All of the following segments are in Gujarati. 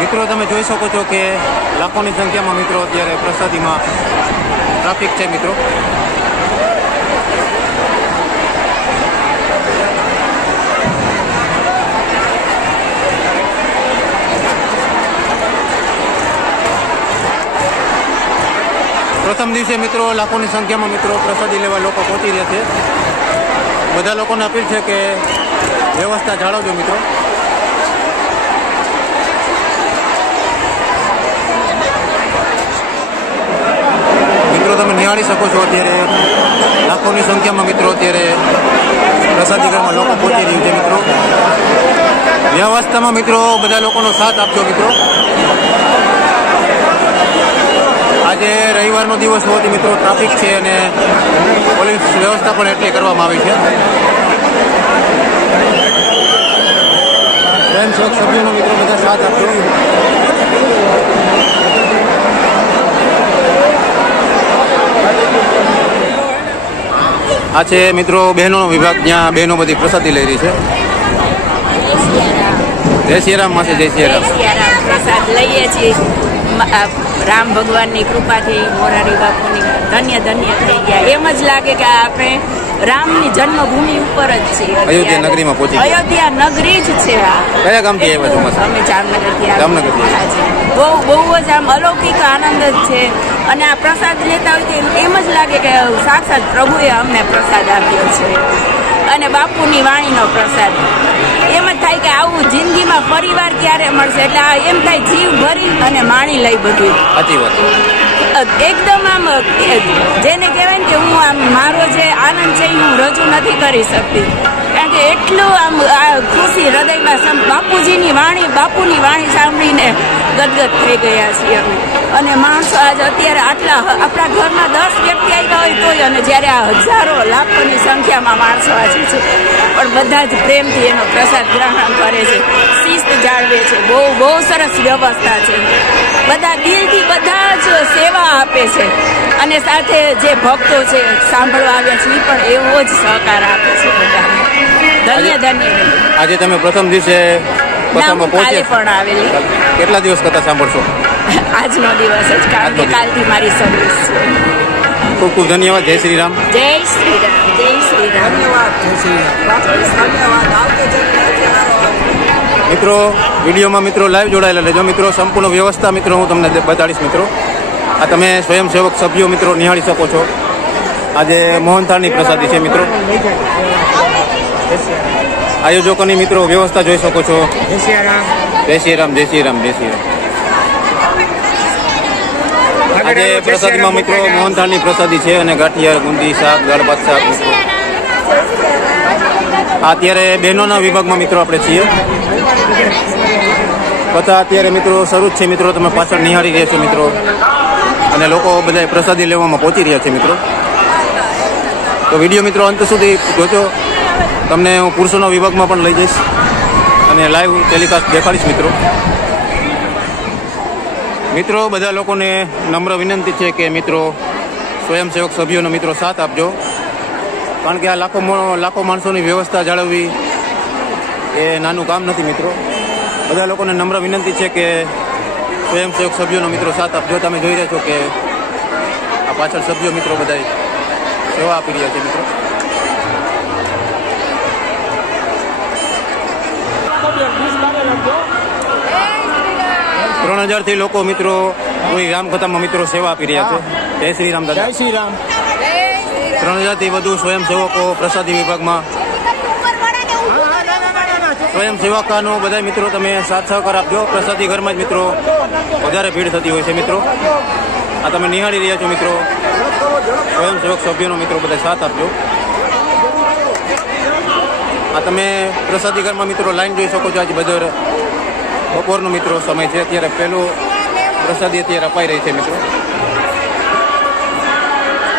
મિત્રો તમે જોઈ શકો છો કે લાખોની સંખ્યામાં મિત્રો અત્યારે પ્રસાદીમાં ટ્રાફિક છે મિત્રો. પ્રથમ દિવસે મિત્રો લાખોની સંખ્યામાં મિત્રો પ્રસાદી લેવા લોકો પહોંચી રહ્યા છે. બધા લોકોને અપીલ છે કે વ્યવસ્થા જાળવજો મિત્રો. મિત્રો તમે નિહાળી શકો છો અત્યારે લાખોની સંખ્યામાં મિત્રો અત્યારે પ્રસાદી ઘરમાં લોકો પહોંચી રહ્યું છે મિત્રો. વ્યવસ્થામાં મિત્રો બધા લોકોનો સાથ આપજો મિત્રો. આજે રવિવારનો દિવસ હોવાથી મિત્રો ટ્રાફિક છે અને પોલીસ વ્યવસ્થા પણ એટલી કરવામાં આવી છે. સ્વયંસેવક સભ્યોનો મિત્રો બધા સાથ આપજો. આ છે મિત્રો બહેનોનો વિભાગ, જ્યાં બહેનો બધી પ્રસાદી લઈ રહી છે. જય શ્રી રામ માસે, જય શ્રી રામ. પ્રસાદ લઈએ છીએ. રામ ભગવાનની કૃપાથી મોરારી બાપુની ધન્ય ધન્ય થઈ ગયા. એમ જ લાગે કે આપણે રામની જન્મભૂમિ ઉપર જ છીએ. અયોધ્યા નગરીમાં પહોંચી ગયા. અયોધ્યા નગરી જ છે. કયા ગામથી આવ્યા છો? અમે જામનગરથી. બહુ જ આમ અલૌકિક આનંદ જ છે. અને આ પ્રસાદ લેતા હોય તો એમ જ લાગે કે સાક્ષાત પ્રભુએ અમને પ્રસાદ આપ્યો છે અને બાપુની વાણીનો પ્રસાદ. એમ જ થાય કે આવું જિંદગીમાં પરિવાર ક્યારે મળશે, એટલે એમ થાય જીવ ભરી અને માણી લઈ બધું. સાચી વાત. એકદમ આમ જેને કહેવાય ને કે હું આમ મારો જે આનંદ છે હું રજૂ નથી કરી શકતી, કારણ કે એટલું આમ આ ખુશી હૃદયમાં બાપુજીની વાણી, બાપુની વાણી સાંભળીને ગદગદ થઈ ગયા છીએ અમે. અને માણસો આજ અત્યારે આટલા આપણા ઘરમાં 10 વ્યક્તિ આવ્યા હોય તોય, અને જ્યારે આ હજારો લાખોની સંખ્યામાં માણસો આજે છે પણ બધા જ પ્રેમથી એનો પ્રસાદ ગ્રહણ કરે છે, શિસ્ત જાળવે છે. બહુ સરસ વ્યવસ્થા છે. બધા દિલથી બધા જ સેવા આપે છે અને સાથે જે ભક્તો છે સાંભળવા આવ્યા છે એ પણ એવો જ સહકાર આપે છે બધા. ધન્ય ધન્ય. આજે તમે પ્રથમ દિવસે કાલે પણ આવેલી. કેટલા દિવસ કથા સાંભળશો? આજનો દિવસ જ, કારણ કે કાલથી મારી સર્વિસ છે. ખૂબ ખૂબ ધન્યવાદ. જય શ્રી રામ. જય શ્રી રામ. જય શ્રી રામ. ધન્યવાદ. જય શ્રી રામ. મિત્રો વિડીયોમાં મિત્રો લાઈવ જોડાયેલા રહેજો મિત્રો. સંપૂર્ણ વ્યવસ્થા મિત્રો હું તમને બતાડીશ મિત્રો. આ તમે સ્વયંસેવક સભ્યો મિત્રો નિહાળી શકો છો. આજે મોહનથાળની પ્રસાદી છે મિત્રો. આયોજકોની મિત્રો વ્યવસ્થા જોઈ શકો છો. જય શ્રી રામ. જય શ્રી રામ. જય શ્રી રામ. જય શ્રી રામ. આજે પ્રસાદીમાં મિત્રો મોહનથાળની પ્રસાદી છે અને ગાંઠિયા, બુંદી, શાક, દાળ ભાત શાક. અત્યારે બહેનોના વિભાગમાં મિત્રો આપણે છીએ. કથા અત્યારે મિત્રો શરૂ જ છે મિત્રો. તમે પાછળ નિહાળી રહ્યા છો મિત્રો, અને લોકો બધા પ્રસાદી લેવામાં પહોંચી રહ્યા છે મિત્રો. તો વિડીયો મિત્રો અંત સુધી જોજો. તમને હું પુરુષોના વિભાગમાં પણ લઈ જઈશ અને લાઈવ ટેલિકાસ્ટ દેખાડીશ મિત્રો. મિત્રો બધા લોકોને નમ્ર વિનંતી છે કે મિત્રો સ્વયંસેવક સભ્યોનો મિત્રો સાથ આપજો, કારણ કે આ લાખો માણસોની વ્યવસ્થા જાળવવી એ નાનું કામ નથી મિત્રો. બધા લોકોને નમ્ર વિનંતી છે કે સ્વયંસેવક સભ્યોનો મિત્રો સાથ આપજો. તમે જોઈ રહ્યા છો કે આ પાછળ સભ્યો મિત્રો બધા સેવા આપી રહ્યા છે મિત્રો. 3000 લોકો મિત્રો કોઈ રામકથામાં મિત્રો સેવા આપી રહ્યા છે. જય શ્રી રામ દાદા. જય શ્રી રામ. 3000 વધુ સ્વયંસેવકો પ્રસાદી વિભાગમાં. સ્વયંસેવકોનો બધા મિત્રો તમે સાથ સહકાર આપજો. પ્રસાદી ઘરમાં જ મિત્રો વધારે ભીડ થતી હોય છે મિત્રો. આ તમે નિહાળી રહ્યા છો મિત્રો. સ્વયંસેવક સભ્યોનો મિત્રો બધા સાથ આપજો. આ તમે પ્રસાદી ઘરમાં મિત્રો લાઈન જોઈ શકો છો. આજે બધો બપોરનો મિત્રો સમય છે. અત્યારે પહેલું પ્રસાદી અત્યારે અપાઈ રહી છે મિત્રો.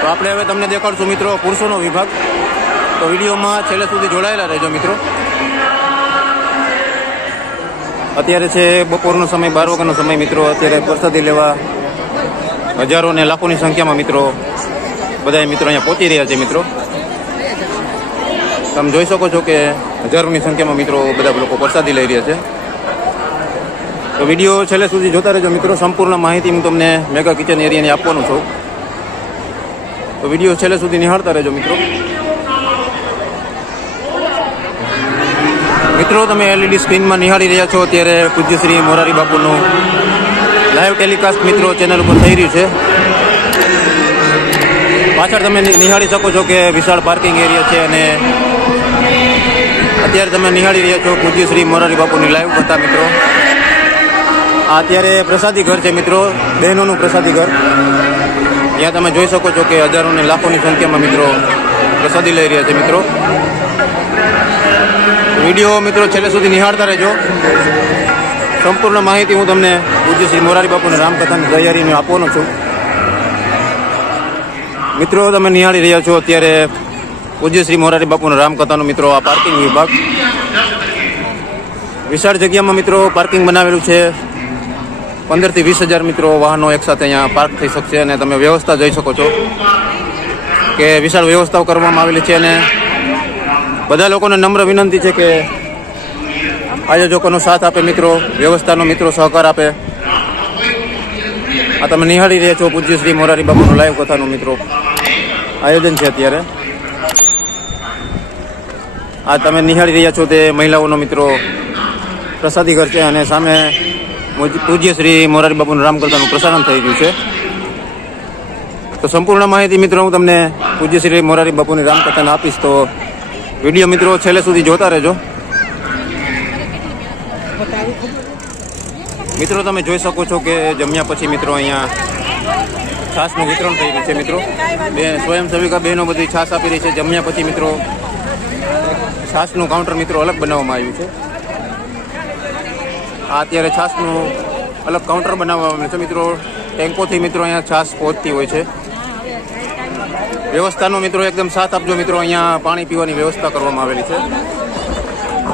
તો આપણે હવે તમને દેખાડશું મિત્રો પુરુષોનો વિભાગ. તો વિડીયોમાં છેલ્લે સુધી જોડાયેલા રહેજો મિત્રો. અત્યારે છે બપોરનો સમય, 12 વાગ્યાનો સમય મિત્રો. અત્યારે પ્રસાદી લેવા હજારો ને લાખોની સંખ્યામાં મિત્રો બધા મિત્રો અહીંયા પહોંચી રહ્યા છે મિત્રો. તમે જોઈ શકો છો કે હજારોની સંખ્યામાં મિત્રો બધા લોકો પ્રસાદી લઈ રહ્યા છે. તો વિડીયો છેલ્લે સુધી જોતા રહેજો મિત્રો. સંપૂર્ણ માહિતી હું તમને મેગા કિચન એરિયાની આપવાનું છું, તો વિડીયો છેલ્લે સુધી નિહાળતા રહેજો મિત્રો. મિત્રો તમે LED સ્ક્રીનમાં નિહાળી રહ્યા છો અત્યારે પૂજ્ય શ્રી મોરારી બાપુનું લાઈવ ટેલિકાસ્ટ મિત્રો ચેનલ ઉપર થઈ રહ્યું છે. પાછળ તમે નિહાળી શકો છો કે વિશાળ પાર્કિંગ એરિયા છે અને અત્યારે તમે નિહાળી રહ્યા છો પૂજ્ય શ્રી મોરારી બાપુની લાઈવ કથા મિત્રો. આ અત્યારે પ્રસાદી ઘર છે મિત્રો, બહેનોનું પ્રસાદી ઘર. ત્યાં તમે જોઈ શકો છો કે હજારો ને લાખોની સંખ્યામાં મિત્રો પ્રસાદી લઈ રહ્યા છે મિત્રો. વિડીયો મિત્રો છેલ્લે સુધી નિહાળતા રહેજો. સંપૂર્ણ માહિતી હું તમને પૂજ્ય શ્રી મોરારી બાપુની રામકથાની તૈયારીને આપવાનો છું. મિત્રો તમે નિહાળી રહ્યા છો અત્યારે પૂજ્ય શ્રી મોરારી બાપુના રામકથાનો મિત્રો આ પાર્કિંગ વિભાગ. વિશાળ જગ્યામાં મિત્રો પાર્કિંગ બનાવેલું છે. 15 થી 20 હજાર મિત્રો વાહનો એકસાથે અહીંયા પાર્ક થઈ શકશે અને તમે વ્યવસ્થા જોઈ શકો છો કે વિશાળ વ્યવસ્થાઓ કરવામાં આવેલી છે. અને બધા લોકોને નમ્ર વિનંતી છે કે આયોજકોનો સાથ આપે મિત્રો, વ્યવસ્થાનો મિત્રો સહકાર આપે. આ તમે નિહાળી રહ્યા છો પૂજ્ય શ્રી મોરારી બાપુનું લાઈવ કથાનું મિત્રો આયોજન છે અત્યારે. આ તમે નિહાળી રહ્યા છો તે મહિલાઓનો મિત્રો પ્રસાદી ઘર છે અને સામે પૂજ્ય શ્રી મોરારી બાપુનું રામકથાનું પ્રસારણ થઈ રહ્યું છે. તો સંપૂર્ણ માહિતી મિત્રો હું તમને પૂજ્ય શ્રી મોરારી બાપુની રામકથાને આપીશ, તો વિડીયો મિત્રો છેલ્લે સુધી જોતા રહેજો. મિત્રો તમે જોઈ શકો છો કે જમ્યા પછી મિત્રો અહીંયા છાશનું વિતરણ થઈ રહ્યું છે મિત્રો. બે સ્વયંસેવિકા બહેનો બધી છાશ આપી રહી છે. જમ્યા પછી મિત્રો છાશનું કાઉન્ટર મિત્રો અલગ બનાવવામાં આવ્યું છે. આ અત્યારે છાશનું અલગ કાઉન્ટર બનાવવામાં આવ્યું છે મિત્રો. ટેન્કોથી મિત્રો અહીંયા છાશ પહોંચતી હોય છે. વ્યવસ્થાનો મિત્રો એકદમ સાથ આપજો મિત્રો. અહીંયા પાણી પીવાની વ્યવસ્થા કરવામાં આવેલી છે.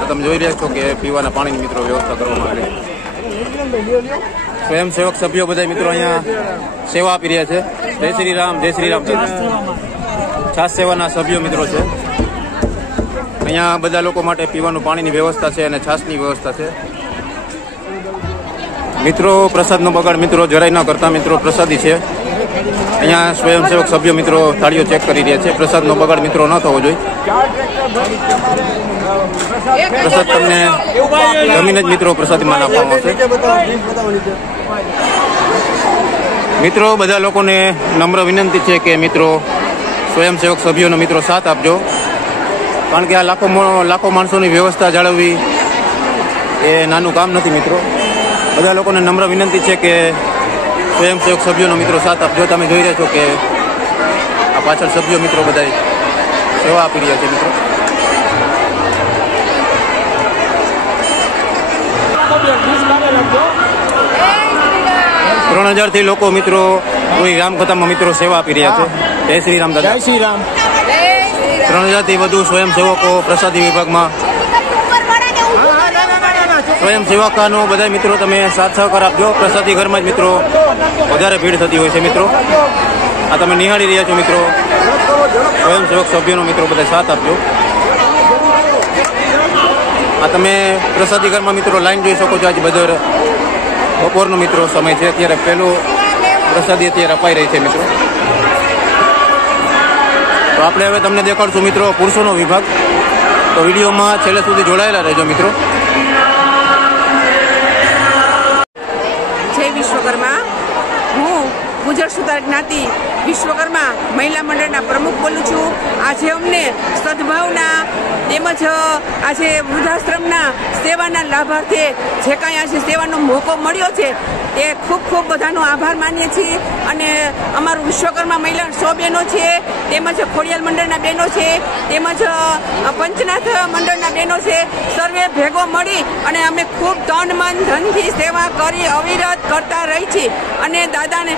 તમે જોઈ રહ્યા છો કે પીવાના પાણીની મિત્રો વ્યવસ્થા કરવામાં આવેલી છે. સ્વયંસેવક સભ્યો બધા મિત્રો અહીંયા સેવા આપી રહ્યા છે. જય શ્રી રામ, જય શ્રી રામ. છાશ સેવાના સભ્યો મિત્રો છે. અહીંયા બધા લોકો માટે પીવાનું પાણીની વ્યવસ્થા છે અને છાશની વ્યવસ્થા છે મિત્રો. પ્રસાદનો બગાડ મિત્રો જરાય ન કરતા મિત્રો. પ્રસાદી છે અહીંયા સ્વયંસેવક સભ્યો મિત્રો થાળીઓ ચેક કરી રહ્યા છે. પ્રસાદનો બગાડ મિત્રો ન થવો જોઈએ. પ્રસાદ તમને જમીને જ મિત્રો પ્રસાદીમાં આપવામાં આવશે. મિત્રો બધા લોકોને નમ્ર વિનંતી છે કે મિત્રો સ્વયંસેવક સભ્યોનો મિત્રો સાથ આપજો, કારણ કે આ લાખો માણસોની વ્યવસ્થા જાળવવી એ નાનું કામ નથી મિત્રો. બધા લોકોને નમ્ર વિનંતી છે કે સ્વયંસેવક સભ્યોનો મિત્રો સાથ આપજો. તમે જોઈ રહ્યા છો કે આ પાછળ સભ્યો મિત્રો બધા સેવા આપી રહ્યા છે મિત્રો. 3000 થી લોકો મિત્રો કોઈ રામકથામાં મિત્રો સેવા આપી રહ્યા છે. જય શ્રી રામ દાદા. જય શ્રી રામ. 3000 થી વધુ સ્વયંસેવકો પ્રસાદી વિભાગમાં સ્વયંસેવકોનો બધા મિત્રો તમે સાથ સહકાર આપજો. પ્રસાદી ઘરમાં જ મિત્રો વધારે ભીડ થતી હોય છે મિત્રો. આ તમે નિહાળી રહ્યા છો મિત્રો. સ્વયંસેવક સભ્યોનો મિત્રો બધા સાથ આપજો. આ તમે પ્રસાદી ઘરમાં મિત્રો લાઈન જોઈ શકો છો. આજે બધો બપોરનો મિત્રો સમય છે. અત્યારે પહેલું પ્રસાદી અત્યારે અપાઈ રહી છે મિત્રો. તો આપણે હવે તમને દેખાડશું મિત્રો પુરુષોનો વિભાગ. તો વિડીયોમાં છેલ્લે સુધી જોડાયેલા રહેજો મિત્રો. જય વિશ્વકર્મા. હું ગુજર સુધાર જ્ઞાતિ વિશ્વકર્મા મહિલા મંડળના પ્રમુખ બોલું છું. આજે અમને સદભાવના તેમજ આજે વૃદ્ધાશ્રમના સેવાના લાભાર્થે જે કાંઈ આજે સેવાનો મોકો મળ્યો છે તે ખૂબ ખૂબ બધાનો આભાર માનીએ છીએ. અને અમારું વિશ્વકર્મા મહિલા 100 બહેનો છે, તેમજ ખોડિયાલ મંડળના બહેનો છે, તેમજ પંચનાથ મંડળના બહેનો છે. સર્વે ભેગો મળી અને અમે ખૂબ તન મન ધનથી સેવા કરી અવિરત કરતા રહી છીએ. અને દાદાને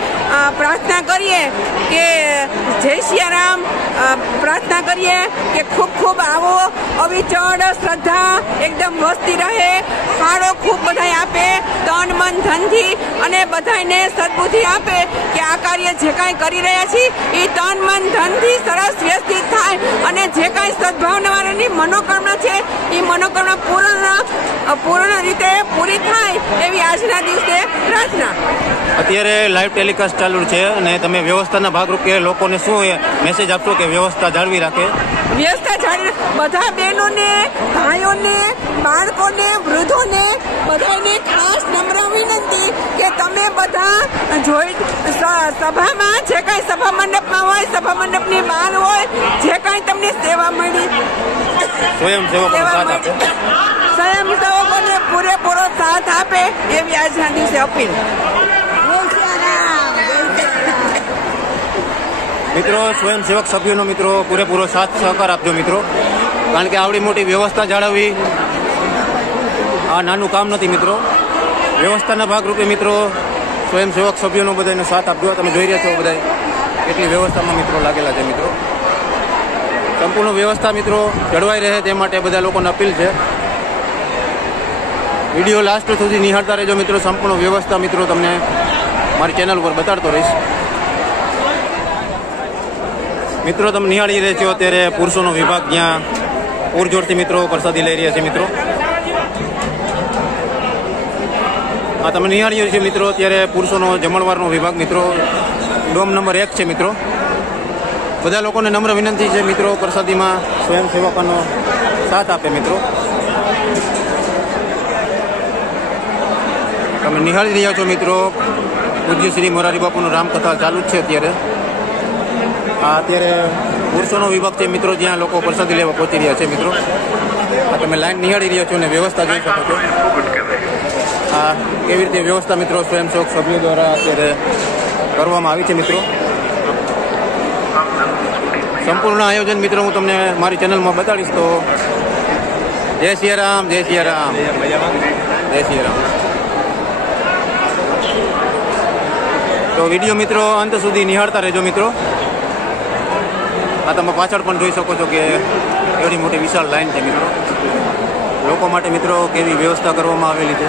પ્રાર્થના કરીએ કે જય સિયારામ. પ્રાર્થના કરીએ કે ખૂબ ખૂબ આવો, અવિચળ શ્રદ્ધા એકદમ વસતી રહે, ફાળો ખૂબ બધા આપે, તન તન મન ધનથી અને બધાને સદબુદ્ધિ આપે કે આ કાર્ય જે કાંઈ કરી રહ્યા છીએ એ તન મન ધનથી સરસ વ્યવસ્થિત થાય અને જે કાંઈ સદભાવનાવાળાની મનોકામના છે એ મનોકામના પૂર્ણ રીતે પૂરી થાય એવી આજના દિવસે પ્રાર્થના. અત્યારે લાઈવ ટેલિકાસ્ટ ચાલુ છે અને તમે વ્યવસ્થાના ભાગરૂપે લોકોને શું મેસેજ આપશો કે વ્યવસ્થા જાળવી રાખે? વ્યવસ્થા જાળવી બધા બહેનોને, ભાઈઓને, બાળકોને, વૃદ્ધોને બધાને ખાસ નમ્ર વિનંતી કે તમે બધા જોઈ સભામાં જે કાંઈ સભા મંડપમાં હોય, સભા મંડપની બહાર હોય, જે કાંઈ તમને સેવા મળી સ્વયંસેવકોને પૂરેપૂરો સાથ આપે એવી આજના દિવસે અપીલ. મિત્રો સ્વયંસેવક સભ્યોનો મિત્રો પૂરેપૂરો સાથ સહકાર આપજો મિત્રો, કારણ કે આવડી મોટી વ્યવસ્થા જાળવવી આ નાનું કામ નથી મિત્રો. વ્યવસ્થાના ભાગરૂપે મિત્રો સ્વયંસેવક સભ્યોનો બધાનો સાથ આપજો. તમે જોઈ રહ્યા છો બધા કેટલી વ્યવસ્થામાં મિત્રો લાગેલા છે મિત્રો. સંપૂર્ણ વ્યવસ્થા મિત્રો જળવાઈ રહે તે માટે બધા લોકોને અપીલ છે. વિડીયો લાસ્ટ સુધી નિહાળતા રહેજો મિત્રો. સંપૂર્ણ વ્યવસ્થા મિત્રો તમને મારી ચેનલ ઉપર બતાડતો રહીશ. મિત્રો તમે નિહાળી રહ્યા છો અત્યારે પુરુષોનો વિભાગ જ્યાં પૂરજોરથી મિત્રો પ્રસાદી લઈ રહ્યા છે મિત્રો. હા તમે નિહાળી રહ્યા છો મિત્રો અત્યારે પુરુષોનો જમણવારનો વિભાગ મિત્રો ડોમ નંબર 1 છે મિત્રો. બધા લોકોને નમ્ર વિનંતી છે મિત્રો પ્રસાદીમાં સ્વયંસેવકોનો સાથ આપે મિત્રો. તમે નિહાળી રહ્યા છો મિત્રો પૂજ્ય શ્રી મોરારી બાપુનું રામકથા ચાલુ જ છે અત્યારે. અત્યારે પુરુષોનો વિભાગ છે મિત્રો જ્યાં લોકો પ્રસાદી લેવા પહોંચી રહ્યા છે મિત્રો. તમે લાઈન નિહાળી રહ્યા છો અને વ્યવસ્થા જોઈ શકો છો. કેવી રીતે વ્યવસ્થા મિત્રો સ્વયંસેવક સભ્યો દ્વારા અત્યારે કરવામાં આવી છે મિત્રો. સંપૂર્ણ આયોજન મિત્રો હું તમને મારી ચેનલમાં બતાડીશ. તો જય શ્રી રામ, જય શ્રી રામ, જય શ્રી રામ. તો વિડીયો મિત્રો અંત સુધી નિહાળતા રહેજો મિત્રો. તમે પાછળ પણ જોઈ શકો છો કે એવડી મોટી વિશાળ લાઈન છે મિત્રો. લોકો માટે મિત્રો કેવી વ્યવસ્થા કરવામાં આવેલી છે.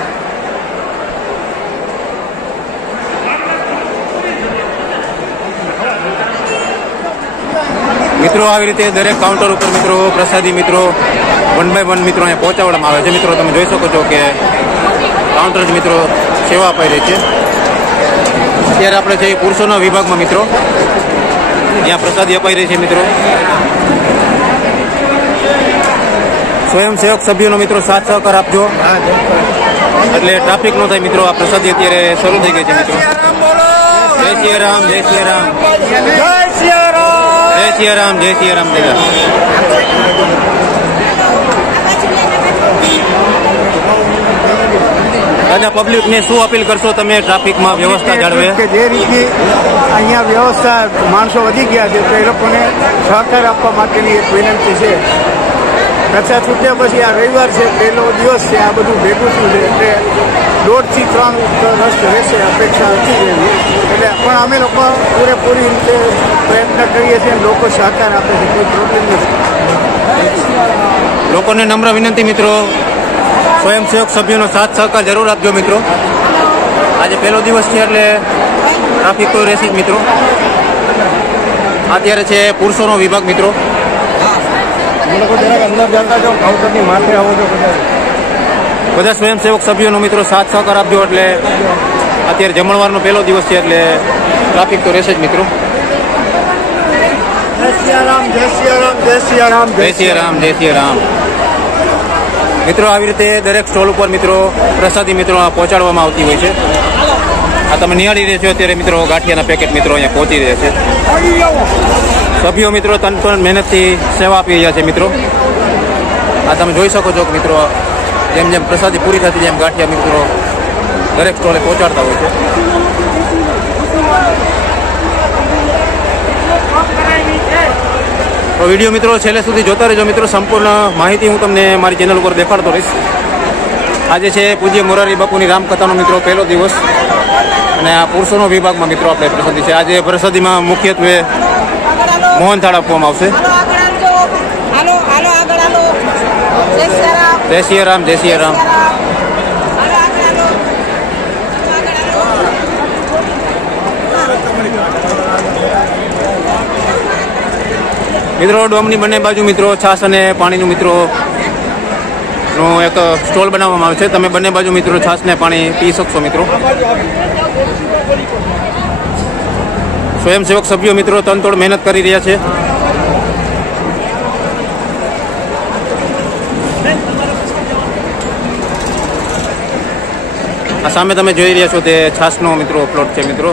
મિત્રો આવી રીતે દરેક કાઉન્ટર ઉપર મિત્રો પ્રસાદી મિત્રો 1 by 1 મિત્રો અહીંયા પહોંચાડવામાં આવે છે મિત્રો. તમે જોઈ શકો છો કે કાઉન્ટર જ મિત્રો સેવા અપાઈ રહી છે. અત્યારે આપણે છે પુરુષોના વિભાગમાં મિત્રો જ્યાં પ્રસાદી અપાઈ રહી છે મિત્રો. સ્વયંસેવક સભ્યોનો મિત્રો સાથ સહકાર આપજો એટલે ટ્રાફિક ન થાય મિત્રો. આ પ્રસાદી અત્યારે શરૂ થઈ ગઈ છે મિત્રો. જય શ્રી રામ, જય શ્રી રામ, જય શ્રી રામ, જય શ્રી રામ. દાદા પબ્લિકને શું અપીલ કરશો તમે ટ્રાફિકમાં વ્યવસ્થા જાળવે? કે જે રીતે અહીંયા વ્યવસ્થા માણસો વધી ગયા છે તો એ લોકોને સહકાર આપવા માટેની એક વિનંતી છે. રજા છૂટ્યા પછી આ રવિવાર છે, પહેલો દિવસ છે, આ બધું ભેગું થયું છે એટલે 1.5 થી 3 રસ રહેશે અપેક્ષા હતી એવી. એટલે પણ અમે લોકો પૂરેપૂરી રીતે પ્રયત્ન કરીએ છીએ અને લોકો સહકાર આપે છે, કોઈ પ્રોબ્લેમ નથી. લોકોને નમ્ર વિનંતી મિત્રો સ્વયંસેવક સભ્યોનો સાથ સહકાર જરૂર આપજો મિત્રો. આજે પહેલો દિવસ છે એટલે ટ્રાફિક તો રહેશે જ મિત્રો. અત્યારે છે પુરુષોનો વિભાગ મિત્રો. બધા સ્વયંસેવક સભ્યોનો મિત્રો સાથ સહકાર આપજો એટલે અત્યારે જમણવારનો પહેલો દિવસ છે એટલે ટ્રાફિક તો રહેશે જ મિત્રો. જય શ્રી રામ, જય શ્રી રામ, જય શ્રી રામ, જય શ્રી રામ, જય શ્રી રામ. મિત્રો આવી રીતે દરેક સ્ટોલ ઉપર મિત્રો પ્રસાદી મિત્રો પહોંચાડવામાં આવતી હોય છે. આ તમે નિહાળી રહ્યા છો અત્યારે મિત્રો ગાંઠિયાના પેકેટ મિત્રો અહીંયા પહોંચી રહ્યા છે. સભ્યો મિત્રો તન મહેનતથી સેવા આપી રહ્યા છે મિત્રો. આ તમે જોઈ શકો છો કે મિત્રો જેમ જેમ પ્રસાદી પૂરી થતી જેમ ગાંઠિયા મિત્રો દરેક સ્ટોલે પહોંચાડતા હોય છે. તો વિડીયો મિત્રો છેલ્લે સુધી જોતા રહેજો મિત્રો. સંપૂર્ણ માહિતી હું તમને મારી ચેનલ ઉપર દેખાડતો રહીશ. આજે છે પૂજ્ય મોરારી બાપુની રામકથાનો મિત્રો પહેલો દિવસ અને આ પુરુષોનો વિભાગમાં મિત્રો આપણે પ્રસાદી છે. આજે પ્રસાદીમાં મુખ્યત્વે મોહનથાળ આપવામાં આવશે. જય શ્રી રામ, જય શ્રી રામ. મિત્રો ડોમની બંને બાજુ મિત્રો છાશ અને પાણીનું મિત્રો નો એક સ્ટોલ બનાવવામાં આવે છે. તમે બંને બાજુ મિત્રો છાશ ને પાણી પી શકશો મિત્રો. સ્વયંસેવક સભ્યો મિત્રો તનતોડ મહેનત કરી રહ્યા છે. આ સામે તમે જોઈ રહ્યા છો તે છાશનો મિત્રો પ્લોટ છે મિત્રો.